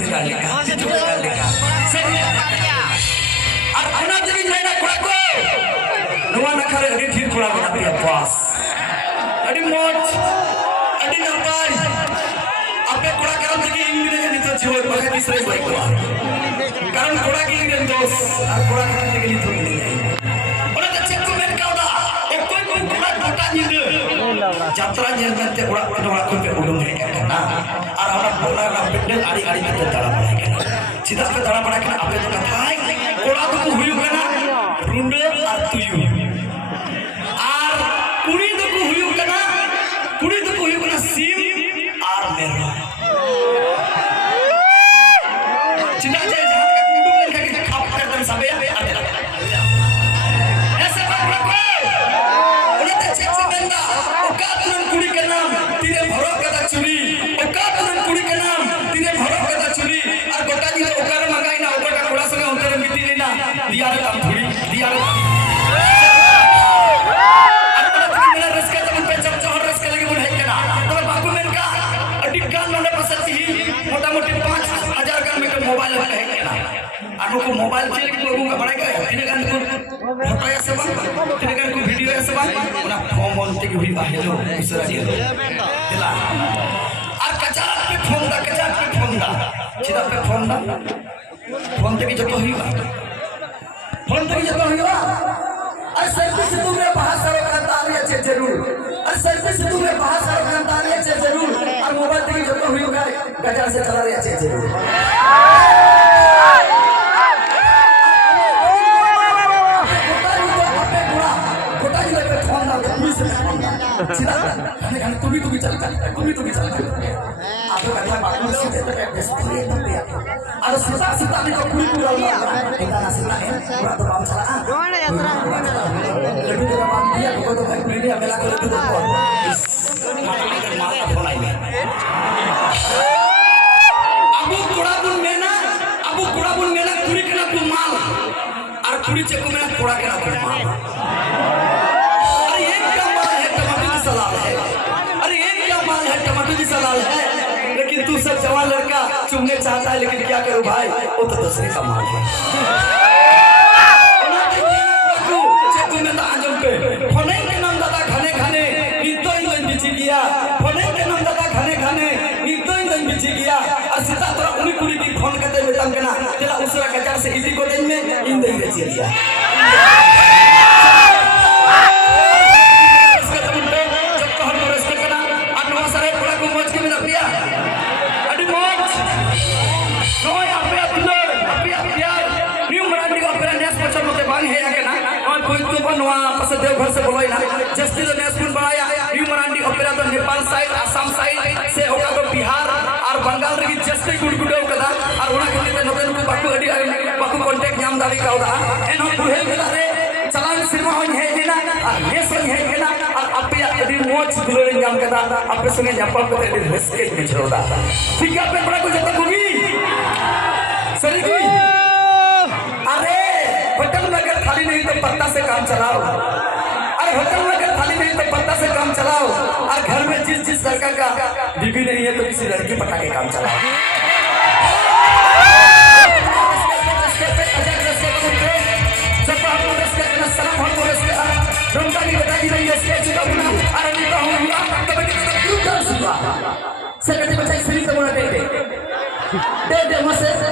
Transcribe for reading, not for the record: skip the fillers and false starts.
begal leka ar ana jini mena kura ko nuwa nakare adi thir kura ko api pas adi moj adi napai ape kura karam tegi ingre ni to jiwa pakai bisre baik ko karan kura ki ingre dos ar kura karam tegi ni to ni ona ta cek ko men kauda ekoi ko kura kota nyinde jatra nyente kura kura ko pe udung he kana ar ona bola na bidde ari ari te dara padai kana cida pe dara padai kana ape to kathai kura to huyu kana runde ar tuyu ar kuri to huyu kana sim ar merah cida je jahat ka udung len ka khap kar dan sabe ya ऐसे बात रखो उन्हें तो check से बंदा औकात तुरंत कुड़ी के नाम तेरे भरों का दा चुरी औकात तुरंत कुड़ी के नाम तेरे भरों का दा चुरी और गोटा जी तो औकार मंगाई ना औकार का थोड़ा संग उनके मिट्टी लेना दिया रे काम थोड़ी दिया रे मेरा रस्का तो उन पे जब चौहर रस्का लगे बोल है क्या तो बाबू मेरे का अधिकार लोने पसंद ही मोटा मोटी 5,000 का मेरे मोबाइल है क्या आनो को मोबाइल चले कि लोगों का बड़ा क्या इन्हें का फोटो या सब इन्हें का वीडियो या सब उना फॉर्म बोलते कि हुई हेलो दूसरा जी दिला और कचाट पे फोन दा चिदा पे फोन ते की जतो हुई और सर्विस से तुमने बाहर सारे करताली अच्छे जरूर और सर्विस से तुमने बाहर सारे करताली अच्छे जरूर और मोबाइल ते की जतो हुई गजा से चला रहे अच्छे जरूर Cina, kan tumi cari, aku kata maklum sih tetap bestri tapi ya. Ada sita di kebun pulau kita nasi lain, kurang terlalu celaan. Gimana ya terang? Lebih dari dia, aku tuh kayak beli dia bela kalau itu pun. Abu kurabun mena kuri kena kumal, ar kuri ceku mena kura kena kumal. Salal है लेकिन तू सब जवान लड़का चुमने चाहता है लेकिन क्या करूं भाई वो तो दूसरे का माल है में तो आजम पे फने के नाम दादा खाने नितो ही लन बिची गया फने के नाम दादा खाने नितो ही लन बिची गया और सीता तोरा उनी कुड़ी की फोन करते में तम केना तेरा उसरा कचार से इजी को दिन में इन दे बेची दिया देवघर से बोलो ना जस्टिस नेशनल बनाया न्यू मराठी ओपेरा तो नेपाल साइड असम साइड से होगा तो बिहार और बंगाल रे जस्टिस गुडगुडो कदा और उना के लिए नोबेल को बाकू अडी बाकू कांटेक्ट नाम दाली का उदा एनो बुहे मिला रे चलान सिनेमा होई है ना और नेस होई है ना और अपे अडी मोच दुलरे नाम कदा अपे संगे जपल को अडी रिस्क बिछरोदा ठीक है पे बड़ा को जता घूमी सरी कोई अरे होटल में अगर थाली नहीं तो पत्ता से काम चलाओ होटल में अगर थाली नहीं तो पत्ता से काम चलाओ और घर में जिस लड़का का बीवी नहीं है तो किसी लड़की पटा के काम चलाओ से